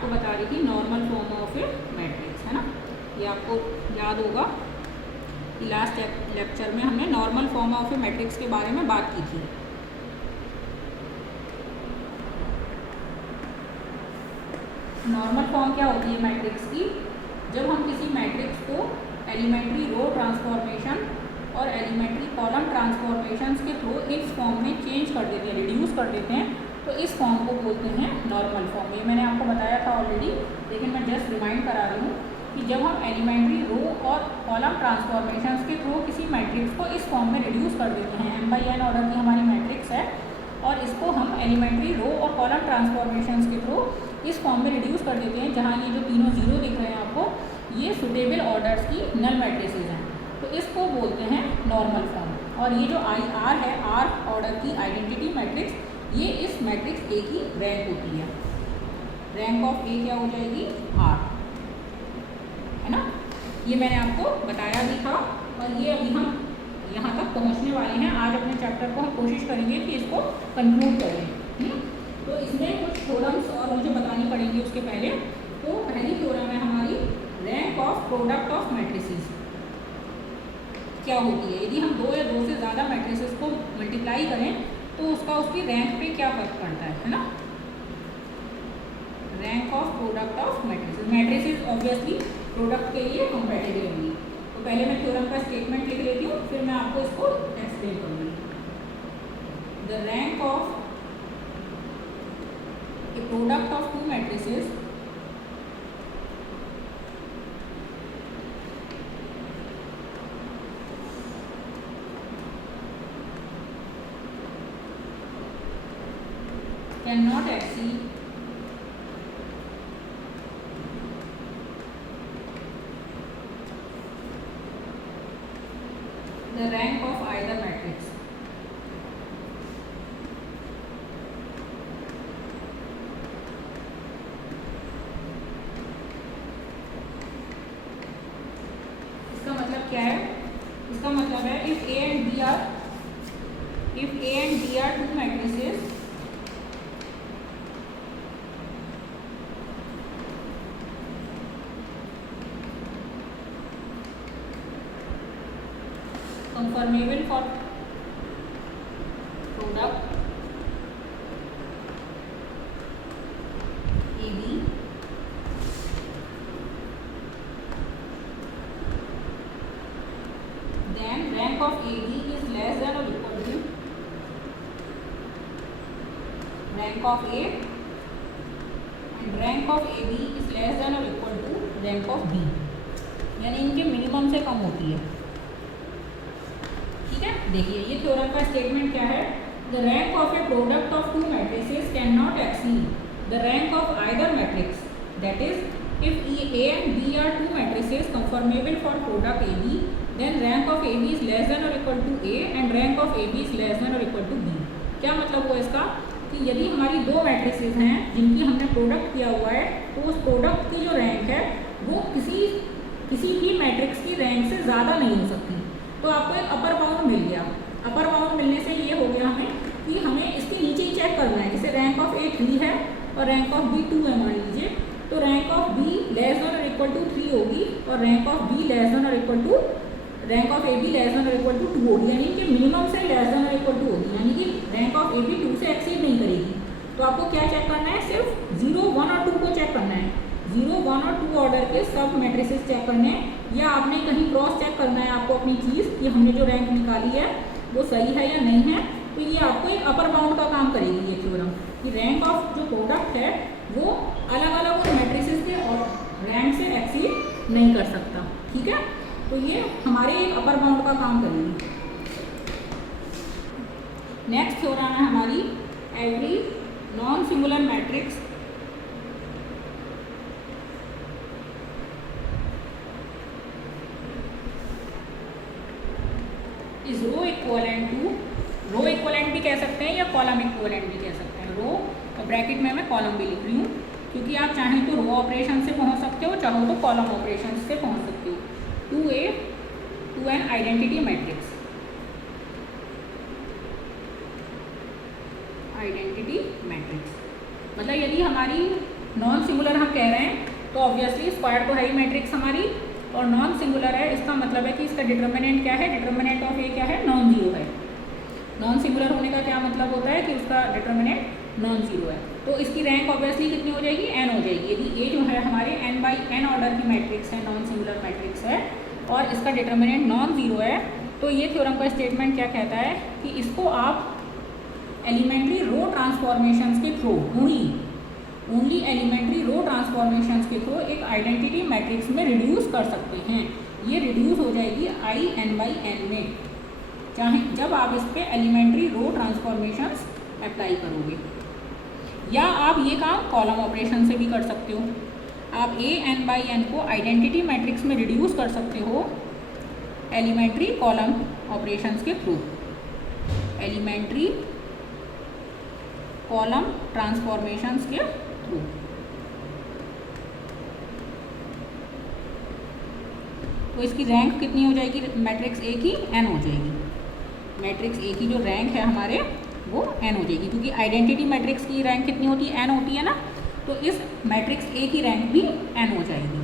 आपको बता रही थी normal form of A matrix, है ना। ये आपको याद होगा कि लास्ट लेक्चर में हमने normal form of A matrix के बारे में बात की थी। नॉर्मल फॉर्म क्या होती है मैट्रिक्स की? जब हम किसी मैट्रिक्स को एलिमेंट्री रो ट्रांसफॉर्मेशन और एलिमेंट्री कॉलम ट्रांसफॉर्मेशंस के थ्रू इस फॉर्म में चेंज कर देते हैं, रिड्यूस कर देते हैं, तो इस फॉर्म को बोलते हैं नॉर्मल फॉर्म। ये मैंने आपको बताया था ऑलरेडी, लेकिन मैं जस्ट रिमाइंड करा रही हूँ कि जब हम एलिमेंट्री रो और कॉलम ट्रांसफॉर्मेशंस के थ्रू किसी मैट्रिक्स को इस फॉर्म में रिड्यूस कर देते हैं, m/n ऑर्डर की हमारी मैट्रिक्स है और इसको हम एलिमेंट्री रो और कॉलम ट्रांसफॉर्मेशंस के थ्रू इस फॉर्म में रिड्यूस कर देते हैं, जहाँ ये जो तीनों जीरो दिख रहे हैं आपको, ये सुटेबल ऑर्डर्स की नल मैट्रिसेस हैं, तो इसको बोलते हैं नॉर्मल फॉर्म। और ये जो IR है, R ऑर्डर की आइडेंटिटी मैट्रिक्स, ये इस मैट्रिक्स A की रैंक होती है। रैंक ऑफ A क्या हो जाएगी? R, है ना। ये मैंने आपको बताया भी था और ये अभी हम यहाँ तक पहुँचने वाले हैं। आज अपने चैप्टर को हम कोशिश करेंगे कि इसको कंक्लूड करें। तो इसमें कुछ थ्योरम्स और मुझे बतानी पड़ेंगी उसके पहले। तो पहली थ्योरम है हमारी rank of product of matrices. क्या होती है? यदि हम दो या दो से ज़्यादा मैट्रिसेस को मल्टीप्लाई करें तो उसका उसकी रैंक पे क्या फर्क पड़ता है ना। Rank of product of matrices. Matrices obviously product के लिए कंपैटिबल होंगी। तो पहले मैं थ्योरम का स्टेटमेंट लिख लेती हूँ, फिर मैं आपको इसको एक्सप्लेन करूँगी। The rank of A product of to matrices cannot exceed the rank of either matrix. इसका मतलब क्या है? इसका मतलब है if A and B are two matrices conformable for product AB, then rank of AB is less than or equal to rank of A and rank of AB is less than or equal to rank of B, यानी इनके minimum से कम होती है। देखिए ये theorem का statement क्या है? The rank of A product of to matrices can not exceed the rank of either matrix, that is if A and B are two matrices conformable for product AB, then rank of AB is less than or equal to A and rank of AB is less than or equal to B। क्या मतलब हुआ इसका? कि यदि हमारी दो matrices हैं जिनकी हमने प्रोडक्ट किया हुआ है, तो उस प्रोडक्ट की जो रैंक है वो किसी भी मैट्रिक्स की रैंक से ज़्यादा नहीं हो सकती। तो आपको एक अपर बाउंड मिल गया। अपर बाउंड मिलने से ये हो गया हमें कि हमें इसके नीचे ही चेक करना है। जैसे रैंक ऑफ A 3 है और रैंक ऑफ B 2 है मान लीजिए, तो rank of B less than or equal to 3 होगी और rank of B less than or equal to rank of AB less than or equal to 2 होगी, यानी कि मिनिमम से less than or equal to होगी, यानी कि रैंक ऑफ AB 2 से एक्सीड नहीं करेगी। तो आपको क्या चेक करना है? सिर्फ 0, 1 और 2 को चेक करना है। 0, 1 और 2 ऑर्डर के सब मैट्रिसेस चेक करने हैं, या आपने कहीं क्रॉस चेक करना है आपको अपनी चीज़ कि हमने जो रैंक निकाली है वो सही है या नहीं है। तो ये आपको एक अपर बाउंड का काम करेगी ये थ्योरम, कि रैंक ऑफ जो प्रोडक्ट है वो अलग अलग उन मैट्रिसेस के और रैंक से एक्सीड नहीं कर सकता। ठीक है, तो ये हमारे एक अपर बाउंड का काम करेगी। नेक्स्ट थ्योरम है हमारी every non singular matrix is row equivalent to, row equivalent भी कह सकते हैं या कॉलम इक्वलेंट भी कह सकते हैं। रो और ब्रैकेट में मैं कॉलम भी लिख रही हूँ, क्योंकि आप चाहें तो रो ऑपरेशन से पहुँच सकते हो, चाहो तो कॉलम ऑपरेशन से पहुँच सकते हो। To an identity matrix, identity matrix मतलब यदि हमारी नॉन सिंगुलर हम कह रहे हैं तो ऑब्वियसली स्क्वायर तो है ही मैट्रिक्स हमारी, और नॉन सिंगुलर है, इसका मतलब है कि इसका डिटर्मिनेंट क्या है, डिटर्मिनेंट ऑफ ए क्या है, नॉन जीरो है। नॉन सिंगुलर होने का क्या मतलब होता है कि उसका डिटर्मिनेंट नॉन जीरो है। तो इसकी रैंक ऑब्वियसली कितनी हो जाएगी, n हो जाएगी। यदि ए जो है हमारे n बाई n ऑर्डर की मैट्रिक्स है, नॉन सिंगुलर मैट्रिक्स है और इसका डिटर्मिनेंट नॉन जीरो है, तो ये थ्योरम का स्टेटमेंट क्या कहता है कि इसको आप एलिमेंट्री रो ट्रांसफॉर्मेशंस के through, only elementary row transformations के थ्रू एक आइडेंटिटी मैट्रिक्स में रिड्यूस कर सकते हैं। ये रिड्यूस हो जाएगी आई n बाई n में, चाहे जब आप इस पर एलिमेंट्री रो ट्रांसफॉर्मेशंस अप्लाई करोगे। या आप ये काम कॉलम ऑपरेशन से भी कर सकते हो। आप a n बाई n को आइडेंटिटी मैट्रिक्स में रिड्यूस कर सकते हो एलिमेंट्री कॉलम ऑपरेशंस के थ्रू, एलिमेंट्री कॉलम ट्रांसफॉर्मेशंस के थ्रू। तो इसकी रैंक कितनी हो जाएगी मैट्रिक्स ए की, n हो जाएगी। मैट्रिक्स ए की जो रैंक है हमारे वो n हो जाएगी, क्योंकि आइडेंटिटी मैट्रिक्स की रैंक कितनी होती है, n होती है ना, तो इस मैट्रिक्स ए की रैंक भी n हो जाएगी।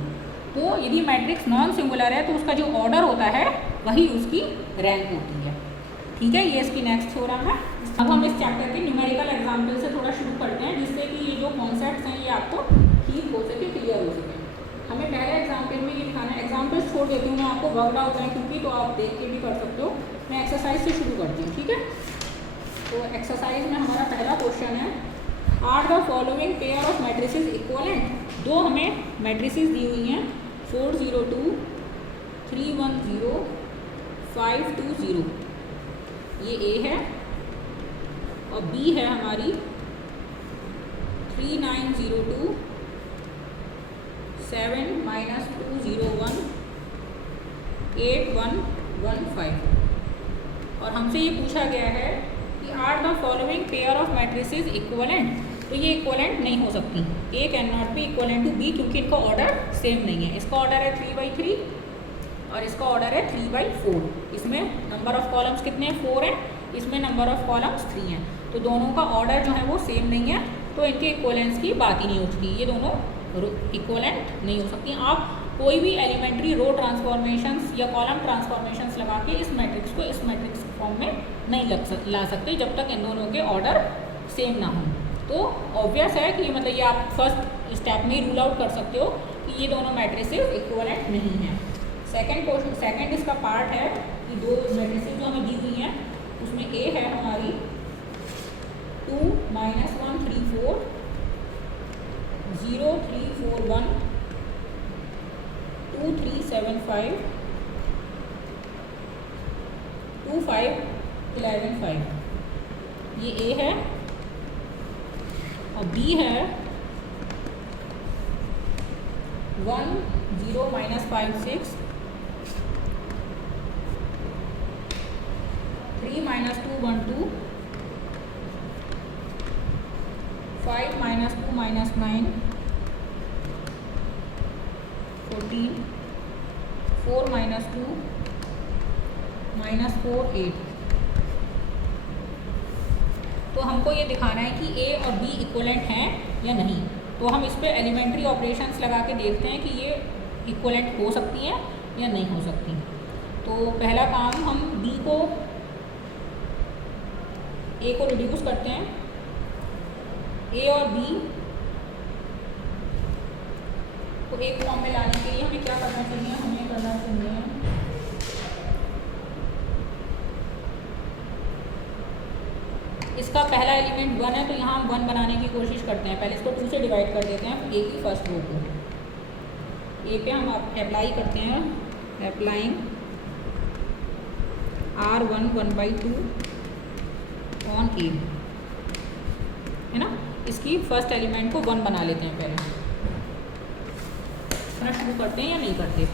तो यदि मैट्रिक्स नॉन सिंगुलर है तो उसका जो ऑर्डर होता है वही उसकी रैंक होती है। ठीक है, ये इसकी नेक्स्ट थ्योरम है। अब हम इस चैप्टर के न्यूमेरिकल एग्जाम्पल से थोड़ा शुरू करते हैं, जिससे कि ये जो कॉन्सेप्ट्स हैं ये आपको ठीक हो सके, क्लियर हो सके। हमें पहले एग्जाम्पल में ये दिखाना है, एग्जाम्पल्स छोड़ देती हूँ मैं आपको, वर्कड आउट हैं क्योंकि, तो आप देख के भी कर सकते हो। मैं एक्सरसाइज से शुरू करती हूँ, ठीक है। तो एक्सरसाइज में हमारा पहला क्वेश्चन है, are the following pair of matrices equivalent. दो हमें मैट्रिसेस दी हुई हैं, 402, 310, 520। ये ए है और बी है हमारी 3902, 7 माइनस 201, 8115। और हमसे ये पूछा गया है कि are the following pair of matrices equivalent. तो ये इक्वलेंट नहीं हो सकती, A can not be equivalent to B, क्योंकि इनका ऑर्डर सेम नहीं है। इसका ऑर्डर है 3/3 और इसका ऑर्डर है 3/4। इसमें नंबर ऑफ कॉलम्स कितने हैं, 4 हैं, इसमें नंबर ऑफ कॉलम्स 3 हैं। तो दोनों का ऑर्डर जो है वो सेम नहीं है, तो इनके इक्वलेंस की बात ही नहीं उठती। ये दोनों इक्वलेंट नहीं हो सकती। आप कोई भी एलिमेंट्री रो ट्रांसफॉर्मेशंस या कॉलम ट्रांसफॉर्मेशंस लगा के इस मैट्रिक्स को इस मैट्रिक्स फॉर्म में नहीं ला सकते जब तक इन दोनों के ऑर्डर सेम ना हो। तो ऑब्वियस है कि मतलब ये आप फर्स्ट स्टेप में रूल आउट कर सकते हो कि ये दोनों मैट्रिसेस इक्वलेंट नहीं हैं। सेकंड इसका पार्ट है कि दो मैट्रिसेस जो हमें दी हुई हैं उसमें ए है हमारी 2 - 1 3 4, 0 3 4 1, 2 3 7 5, 2 5 11 5। ये ए है और बी है 1 0 - 5 6, 3 - 2 1 2, 5 - 2 - 9, 14, 4 - 2 - 4 8। तो हमको ये दिखाना है कि ए और बी इक्वलेंट हैं या नहीं। तो हम इस पे एलिमेंट्री ऑपरेशंस लगा के देखते हैं कि ये इक्वलेंट हो सकती हैं या नहीं हो सकती। तो पहला काम, हम बी को ए को रिड्यूस करते हैं। ए और बी को एक फॉर्म में लाने के लिए हमें क्या करना चाहिए, हमें करना चाहिए इसका पहला एलिमेंट 1 है, तो यहाँ हम 1 बनाने की कोशिश करते हैं। पहले इसको 2 से डिवाइड कर देते हैं ए की फर्स्ट रो को। ए पे हम अप्लाई करते हैं, अप्लाइंग R1 1/2 ऑन ए, है ना। इसकी फर्स्ट एलिमेंट को 1 बना लेते हैं। पहले अपना शुरू करते हैं या नहीं करते।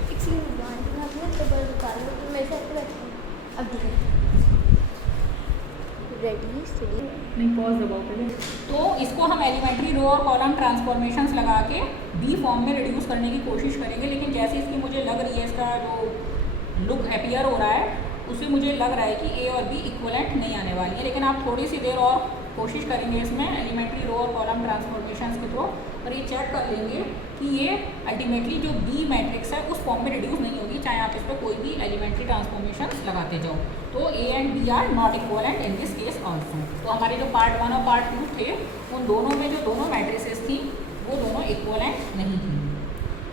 नहीं, पॉज दबाओ पहले। तो इसको हम एलिमेंट्री रो और कॉलम ट्रांसफॉर्मेशंस लगा के बी फॉर्म में रिड्यूस करने की कोशिश करेंगे। लेकिन जैसे इसकी मुझे लग रही है, इसका जो लुक अपीयर हो रहा है उससे मुझे लग रहा है कि ए और बी इक्वलेंट नहीं आने वाली है। लेकिन आप थोड़ी सी देर और कोशिश करेंगे इसमें एलिमेंट्री रो और कॉलम ट्रांसफॉर्मेशंस के थ्रू, और ये चेक कर लेंगे कि ये अल्टीमेटली जो बी मैट्रिक्स है उस फॉर्म में रिड्यूस नहीं होगी, चाहे आप इस पर कोई भी एलिमेंट्री ट्रांसफॉर्मेशंस लगाते जाओ। तो A and B are not equivalent in this case also. तो हमारे जो पार्ट 1 और पार्ट 2 थे, उन दोनों में जो दोनों मैट्रिसेस थी वो दोनों इक्वलेंट नहीं थी।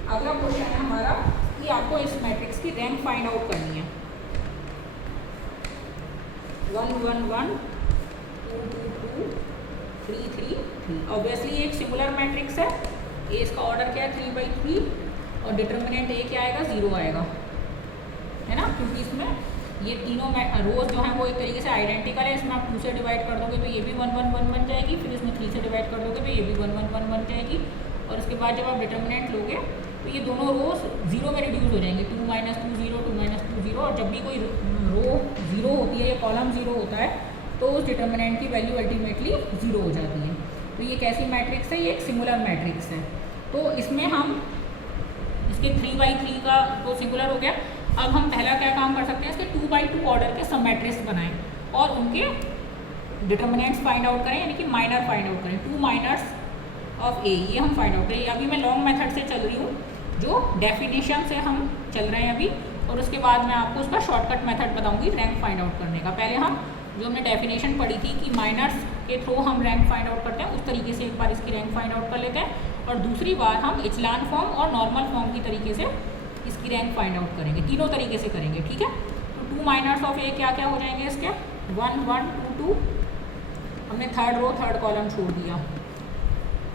अगला क्वेश्चन है हमारा कि आपको इस मैट्रिक्स की रैंक फाइंड आउट करनी है। 1 1 1 2 2 2 3 3 3। ऑब्वियसली ये एक सिंगुलर मैट्रिक्स है। ए इसका ऑर्डर क्या है 3/3 और डिटर्मिनेंट ए क्या आएगा 0 आएगा, है ना, क्योंकि इसमें ये तीनों रोज जो हैं वो एक तरीके से आइडेंटिकल है। इसमें आप 2 से डिवाइड कर दोगे तो ये भी 1 1 1 बन जाएगी, फिर इसमें 3 से डिवाइड कर दोगे तो ये भी 1 1 1 बन जाएगी, और उसके बाद जब आप डिटर्मिनेंट लोगे तो ये दोनों रोज 0 में रिड्यूस हो जाएंगे, 2 - 2 0 2 - 2 0। और जब भी कोई रो 0 होती है या कॉलम 0 होता है तो उस डिटर्मिनेंट की वैल्यू अल्टीमेटली 0 हो जाती है। तो ये कैसी मैट्रिक्स है, ये एक सिंगुलर मैट्रिक्स है। तो इसमें हम इसके 3/3 का तो सिंगुलर हो गया। अब हम पहला क्या काम कर सकते हैं, इसके 2/2 ऑर्डर के सब मैट्रिक्स बनाएं और उनके डिटर्मिनेंट्स फाइंड आउट करें, यानी कि माइनर फाइंड आउट करें। 2 माइनर्स ऑफ ए ये हम फाइंड आउट करें। अभी मैं लॉन्ग मेथड से चल रही हूँ, जो डेफिनेशन से हम चल रहे हैं अभी, और उसके बाद मैं आपको उसका शॉर्टकट मेथड बताऊंगी रैंक फाइंड आउट करने का। पहले हम जो हमने डेफिनेशन पढ़ी थी कि माइनर्स के थ्रू हम रैंक फाइंड आउट करते हैं, उस तरीके से एक बार इसकी रैंक फाइंड आउट कर लेते हैं, और दूसरी बार हम इचलान फॉर्म और नॉर्मल फॉर्म की तरीके से इसकी रैंक फाइंड आउट करेंगे। तीनों तरीके से करेंगे, ठीक है। तो 2 माइनर्स ऑफ ए क्या क्या हो जाएंगे इसके 1 1 2 2। हमने थर्ड रो थर्ड कॉलम छोड़ दिया,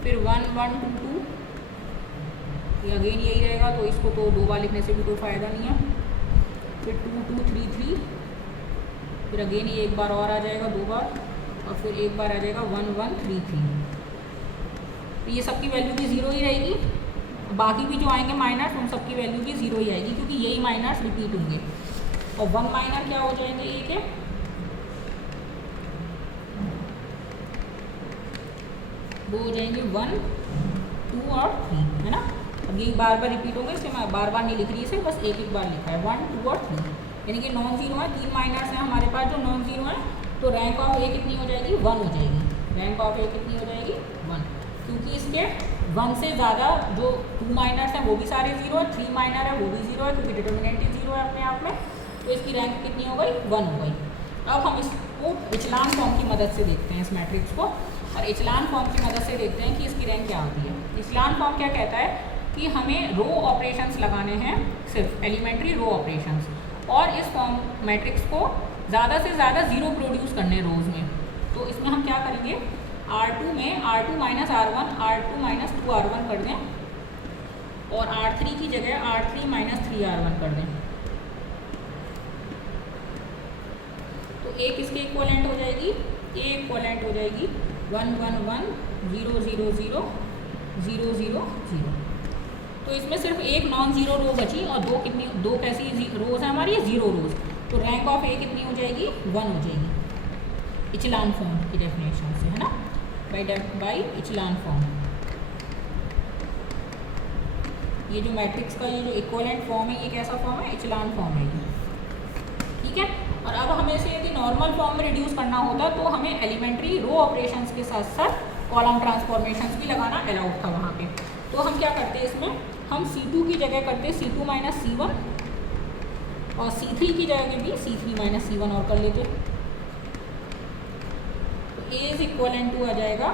फिर 1 1 2 2, ये अगेन यही रहेगा, तो इसको तो 2 बार लिखने से भी कोई फ़ायदा नहीं है। फिर 2 2 3 3, फिर अगेन ये एक बार और आ जाएगा 2 बार, और फिर एक बार आ जाएगा 1 1 3 3। तो ये सबकी वैल्यू भी 0 ही रहेगी। बाकी भी जो आएंगे माइनर्स उन सबकी वैल्यू भी 0 ही आएगी, क्योंकि यही माइनर्स रिपीट होंगे। और 1 माइनर क्या हो जाएंगे ये के 2 हो जाएंगे 1 2 और 3, है ना। अब ये बार बार रिपीट होंगे, इसलिए मैं बार बार नहीं लिख रही इसे, बस एक एक बार लिखा है 1 2 और 3, यानी कि नॉन जीरो है। 3 माइनर्स हैं हमारे पास जो नॉन जीरो है, तो रैंक ऑफ ए कितनी हो जाएगी 1 हो जाएगी। रैंक ऑफ ए कितनी हो जाएगी 1, क्योंकि इसके 1 से ज़्यादा जो 2 माइनर्स हैं वो भी सारे 0 है, 3 माइनर है वो भी 0 है, क्योंकि डिटर्मिनेंट ही 0 है अपने आप में। तो इसकी रैंक कितनी हो गई 1 हो गई। अब हम इसको इचलान फॉर्म की मदद से देखते हैं इस मैट्रिक्स को, और इचलान फॉर्म की मदद से देखते हैं कि इसकी रैंक क्या होती है। इचलान फॉर्म क्या कहता है कि हमें रो ऑपरेशंस लगाने हैं, सिर्फ एलिमेंट्री रो ऑपरेशंस, और इस फॉर्म मैट्रिक्स को ज़्यादा से ज़्यादा 0 प्रोड्यूस करने रोज़ में। तो इसमें हम क्या करेंगे, R2 में R2 - R1 R2 - 2R1 कर दें, और R3 की जगह R3 - 3R1 कर दें। तो एक इसके इक्वलेंट हो जाएगी, ए इक्वलेंट हो जाएगी 1 1 1 0 0 0 0 0 0। तो इसमें सिर्फ एक नॉन जीरो रो बची, और दो कैसी रोज है हमारी 0 रोज। तो रैंक ऑफ ए कितनी हो जाएगी 1 हो जाएगी इचलान फॉर्म की डेफिनेशन से, है ना, बाई इचलान फॉर्म। ये जो मैट्रिक्स का ये जो इक्वलेंट फॉर्म है, ये कैसा फॉर्म है, इचलान फॉर्म है ये, ठीक है। और अब हमें इसे यदि नॉर्मल फॉर्म में रिड्यूस करना होता तो हमें एलिमेंट्री रो ऑपरेशंस के साथ साथ कॉलम ट्रांसफॉर्मेशंस भी लगाना अलाउड था वहाँ पे। तो हम क्या करते हैं इसमें, हम C2 की जगह करते C2 - C1, और C3 की जगह भी C3 - C1 और कर लेते। तो A इज इक्वलेंट टू आ जाएगा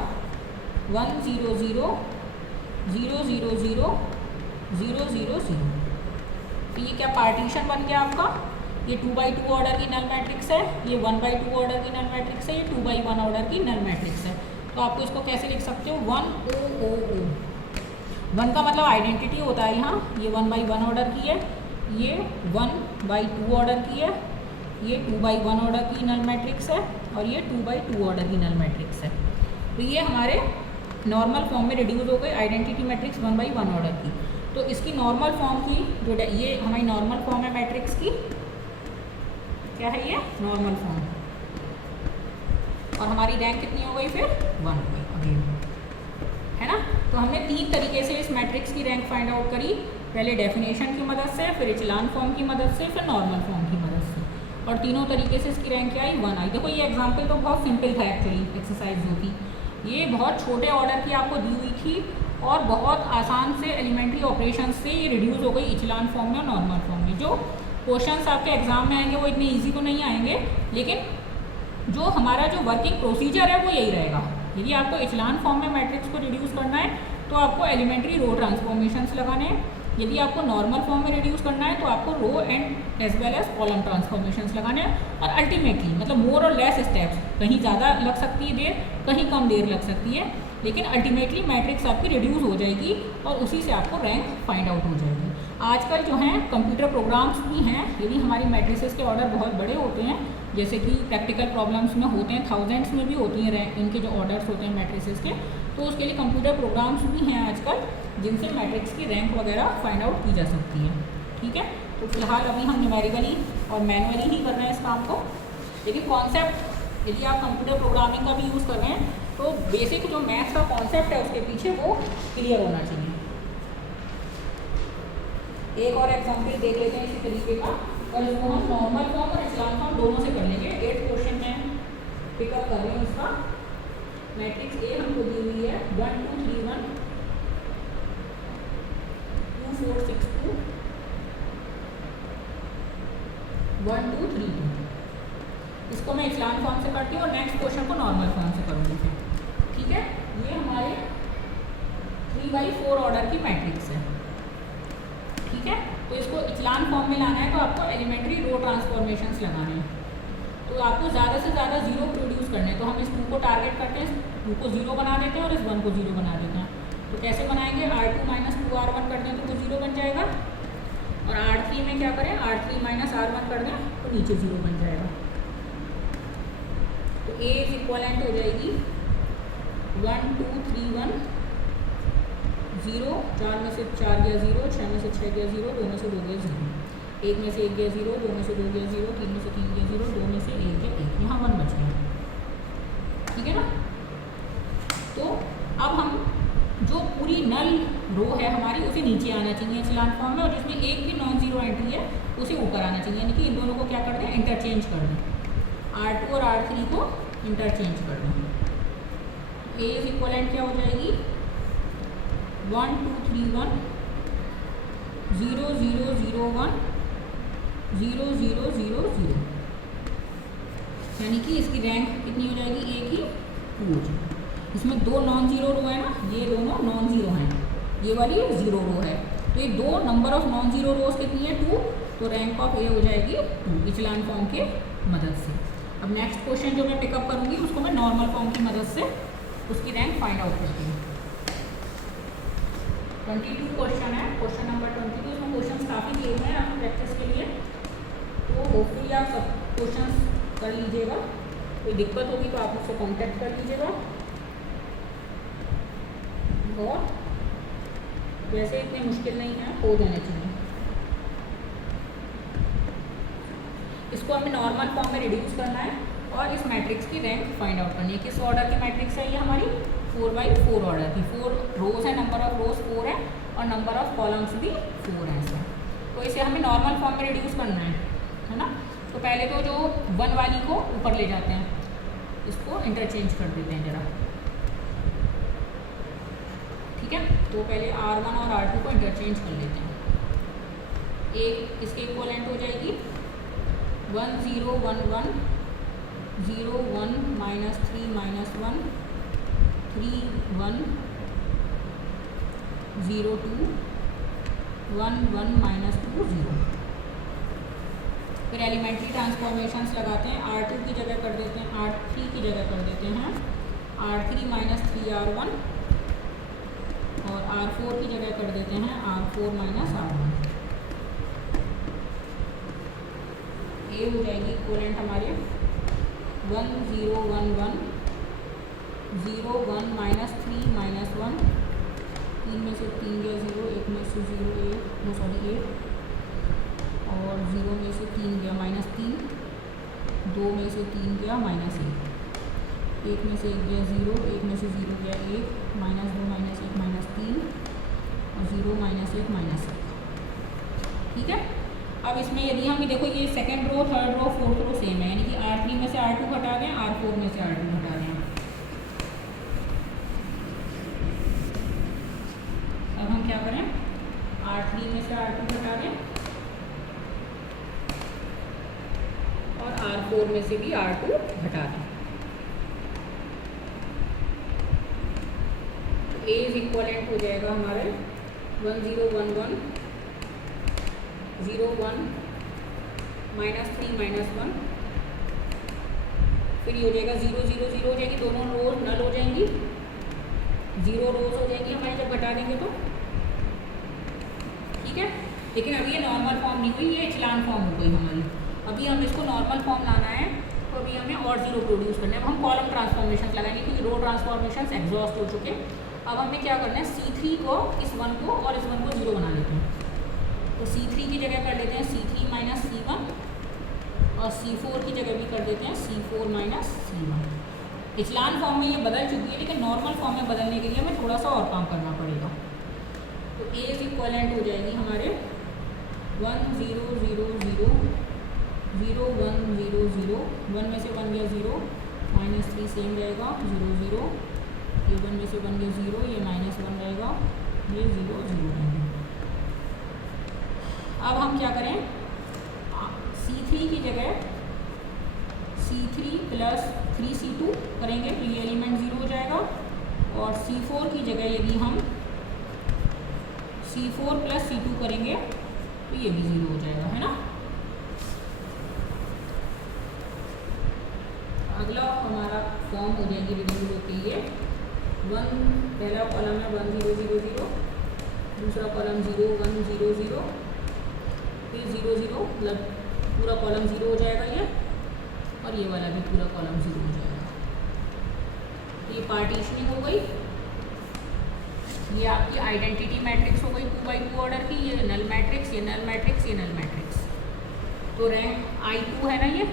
1 0 0 0 0 0 0 0 0। तो ये क्या पार्टीशन बन गया आपका, ये 2/2 ऑर्डर की नल मैट्रिक्स है, ये 1/2 ऑर्डर की नल मैट्रिक्स है, ये 2/1 ऑर्डर की नल मैट्रिक्स है। तो आपको इसको कैसे लिख सकते हो 1 O O O। 1 का मतलब आइडेंटिटी होता है यहाँ, ये 1/1 ऑर्डर की है, ये 1/2 ऑर्डर की है, ये 2/1 ऑर्डर की नल मैट्रिक्स है, और ये 2/2 ऑर्डर की नल मैट्रिक्स है। तो ये हमारे नॉर्मल फॉर्म में रिड्यूस हो गई आइडेंटिटी मैट्रिक्स 1/1 ऑर्डर की। तो इसकी नॉर्मल फॉर्म की जो ये हमारी नॉर्मल फॉर्म है मैट्रिक्स की, क्या है ये नॉर्मल फॉर्म, और हमारी रैंक कितनी हो गई फिर 1 हो गई अगेन, है ना। तो हमने 3 तरीके से इस मैट्रिक्स की रैंक फाइंड आउट करी, पहले डेफिनेशन की मदद से, फिर इचलान फॉर्म की मदद से, फिर नॉर्मल फॉर्म की मदद से। और तीनों तरीके से इसकी रैंक क्या आई 1 आई। देखो ये एग्जाम्पल तो बहुत सिंपल था एक्चुअली, एक्सरसाइज जो थी ये बहुत छोटे ऑर्डर की आपको दी हुई थी और बहुत आसान से एलिमेंट्री ऑपरेशन से ये रिड्यूस हो गई इचलान फॉर्म में और नॉर्मल फॉर्म में। जो क्वेश्चंस आपके एग्जाम में आएंगे वो इतने इजी तो नहीं आएंगे, लेकिन जो हमारा जो वर्किंग प्रोसीजर है वो यही रहेगा। यदि आपको इचलान फॉर्म में मैट्रिक्स को रिड्यूस करना है तो आपको एलिमेंट्री रो ट्रांसफॉर्मेशंस लगाने हैं, यदि आपको नॉर्मल फॉर्म में रिड्यूस करना है तो आपको row and as well as column transformations लगाने हैं। और अल्टीमेटली मतलब मोर और लेस स्टेप्स, कहीं ज़्यादा लग सकती है देर, कहीं कम देर लग सकती है, लेकिन अल्टीमेटली मैट्रिक्स आपकी रिड्यूस हो जाएगी और उसी से आपको रैंक फाइंड आउट हो जाएगी। आजकल जो हैं कंप्यूटर प्रोग्राम्स भी हैं, यदि हमारी मैट्रिसेस के ऑर्डर बहुत बड़े होते हैं, जैसे कि प्रैक्टिकल प्रॉब्लम्स में होते हैं, थाउजेंड्स में भी होती हैं रैंक, इनके जो ऑर्डर्स होते हैं मैट्रिसेस के, तो उसके लिए कंप्यूटर प्रोग्राम्स भी हैं आजकल जिनसे मैट्रिक्स की रैंक वगैरह फाइंड आउट की जा सकती है। ठीक है, तो फिलहाल अभी हम न्यूमेरिकली और मैनुअली ही कर रहे हैं इस काम को, लेकिन कॉन्सेप्ट यदि आप कंप्यूटर प्रोग्रामिंग का भी यूज़ कर रहे हैं तो बेसिक जो मैथ्स का कॉन्सेप्ट है उसके पीछे वो क्लियर होना चाहिए। एक और एग्जाम्पल देख लेते हैं इसी तरीके का, और इसको हम नॉर्मल फॉर्म और इस्लाम फॉर्म दोनों से कर लेंगे। 8th क्वेश्चन में पिकअप कर रहे हैं उसका। मैट्रिक्स ए हमको दी हुई है 1 2 3 1 2 4 6 2 1 2 3 2। इसको मैं इस्लाम फॉर्म से करती हूँ और नेक्स्ट क्वेश्चन को नॉर्मल फॉर्म से करूँगी फिर। ठीक है, ये हमारे 3/4 ऑर्डर की मैट्रिक्स है। ठीक है, तो इसको इचलान फॉर्म में लाना है तो आपको एलिमेंट्री रो ट्रांसफॉर्मेशंस लगाने हैं। तो आपको ज़्यादा से ज़्यादा जीरो प्रोड्यूस करने हैं, तो हम इस 2 को टारगेट करते हैं, इस 2 को 0 बना देते हैं और इस 1 को 0 बना देते हैं। तो कैसे बनाएंगे, R2 - 2R1 कर दें तो वो 0 बन जाएगा, और R3 में क्या करें, R3 - R1 कर दें तो नीचे 0 बन जाएगा। तो A इज इक्वलेंट हो जाएगी 1 2 3 1 0, 4 में से 4 गया 0, 6 में से 6 गया 0, 2 में से 2 गया 0, 1 में से 1 गया 0, 2 में से 2 गया 0, 3 में से 3 गया 0, 2 में से 1 गया 1, यहाँ 1 बच गया। ठीक है ना, तो अब हम जो पूरी नल रो है हमारी उसे नीचे आना चाहिए इचलान फॉर्म में, और जिसमें एक भी नॉन जीरो एंट्री है उसे ऊपर आना चाहिए, यानी कि इन दोनों को क्या कर दें, इंटरचेंज कर दें, R2 और R3 को इंटरचेंज कर दें। A इज इक्वलेंट क्या हो जाएगी 1 2 3 1 0 0 0 1 0 0 0 0, यानी कि इसकी रैंक कितनी हो जाएगी, एक ही 2 हो जाएगी। इसमें 2 नॉन जीरो रो है ना, ये दोनों नॉन जीरो हैं, ये वाली 0 रो है, तो ये 2 नंबर ऑफ नॉन जीरो रोज कितनी है 2, तो रैंक ऑफ ए हो जाएगी 2 इचलान फॉर्म के मदद से। अब नेक्स्ट क्वेश्चन जो मैं पिकअप करूँगी उसको मैं नॉर्मल फॉर्म की मदद से उसकी रैंक फाइंड आउट करती हूँ। 22 क्वेश्चन है, क्वेश्चन नंबर 22। इसमें क्वेश्चन काफ़ी दिए हुए हैं आपकी प्रैक्टिस के लिए, तो होपफुली आप सब क्वेश्चन कर लीजिएगा। कोई दिक्कत होगी तो आप मुझसे कांटेक्ट कर लीजिएगा, और वैसे इतने मुश्किल नहीं है, हो जाने चाहिए। इसको हमें नॉर्मल फॉर्म में रिड्यूस करना है और इस मैट्रिक्स की रैंक फाइंड आउट करनी है। किस ऑर्डर की मैट्रिक्स है ये हमारी, 4/4 ऑर्डर की, 4 रोज है, नंबर ऑफ रोज 4 है और नंबर ऑफ कॉलम्स भी 4 है इसमें। तो इसे हमें नॉर्मल फॉर्म में रिड्यूस करना है ना। तो पहले तो जो 1 वाली को ऊपर ले जाते हैं, इसको इंटरचेंज कर देते हैं जरा। ठीक है, तो पहले R1 और R2 को इंटरचेंज कर लेते हैं। एक इसके इक्वलेंट हो जाएगी 1 0 1 1 0 1 -3 -1 3 1 0 2 1 1 -2 0। फिर एलिमेंट्री ट्रांसफॉर्मेशंस लगाते हैं, R2 की जगह कर देते हैं, R3 की जगह कर देते हैं R3 - 3R1, और R4 की जगह कर देते हैं R4 - R1। ये हो जाएगी इक्वलेंट हमारे 1 0 1 1 0 1 -3 -1, 3 में से 3 गया 0, 1 में से 0 8, और 0 में से 3 गया -3, 2 में से 3 गया -1, 1 में से 1 गया 0, 1 में से 0 गया 1, -2 -1 -3, और 0 -1 -1। ठीक है, अब इसमें यदि हम देखो ये second row, third row, fourth row same है, यानी कि R3 में से R2 घटा दें, R4 में से R2 घटा दें। अब हम क्या करें, R3 में से R2 घटा दें और R4 में से भी R2 घटा दें। A इज इक्वलेंट हो जाएगा हमारे 1 0 1 1 0 1 -3 -1, फिर ये हो जाएगा 0 0 0 हो जाएगी, दोनों रोज नल हो जाएंगी, 0 रोज हो जाएंगी हमारी जब घटा देंगे तो, ठीक है। लेकिन अभी ये नॉर्मल फॉर्म नहीं हुई, ये इचलान फॉर्म हो गई हमारी। अभी हम इसको नॉर्मल फॉर्म लाना है, तो अभी हमें और जीरो प्रोड्यूस करना है। अब हम कॉलम ट्रांसफॉर्मेशन लगाएंगे क्योंकि रो ट्रांसफॉर्मेशन एग्जॉस्ट हो चुके। अब हमें क्या करना है, C3 को इस 1 को और इस 1 को 0 बना लेते हैं। तो C3 की जगह कर लेते हैं C3 - C1 और C4 की जगह भी कर देते हैं C4 - C1। इचलान फॉर्म में ये बदल चुकी है, लेकिन नॉर्मल फॉर्म में बदलने के लिए हमें थोड़ा सा और काम करना पड़ेगा। तो A इज इक्वलेंट हो जाएगी हमारे 1 0 0 0 0 1 0 0, 1 में से 1 गया 0, -3 सेम रहेगा 0 0, ये 1 में से 1 गया 0, ये -1 रहेगा, ये 0 0 रहेगा। अब हम क्या करें, C3 की जगह C3 + 3C2 करेंगे तो ये एलिमेंट 0 हो जाएगा, और C4 की जगह यदि हम C4 + C2 करेंगे तो ये भी 0 हो जाएगा, है ना। अगला हमारा फॉर्म हो जाएगी रिड्यूस के लिए 1, पहला कॉलम है 1 0 0 0, दूसरा कॉलम 0 1 0 0, फिर 0 0, मतलब पूरा कॉलम 0 हो जाएगा ये, और ये वाला भी पूरा कॉलम 0 हो जाएगा। तो ये पार्टीशनिंग हो गई, ये आपकी आइडेंटिटी मैट्रिक्स हो गई 2 × 2 ऑर्डर की, ये नल मैट्रिक्स, ये नल मैट्रिक्स, ये नल मैट्रिक्स। तो रैंक I2 है ना ये,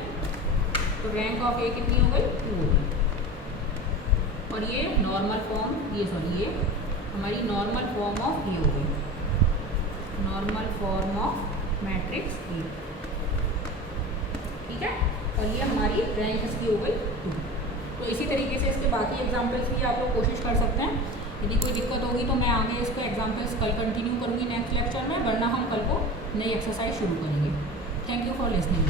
तो रैंक ऑफ A कितनी हो गई, 2 हो गई। और ये नॉर्मल फॉर्म, ये हमारी नॉर्मल फॉर्म ऑफ A हो गई, normal form of matrix A, ठीक है। और ये हमारी रैंक इसकी हो गई 2। तो इसी तरीके से इसके बाकी एग्जाम्पल्स भी आप लोग कोशिश कर सकते हैं। यदि कोई दिक्कत होगी तो मैं आगे इसको एग्जाम्पल्स कल कंटिन्यू करूँगी नेक्स्ट लेक्चर में, वरना हम कल को नई एक्सरसाइज शुरू करेंगे। Thank you for listening.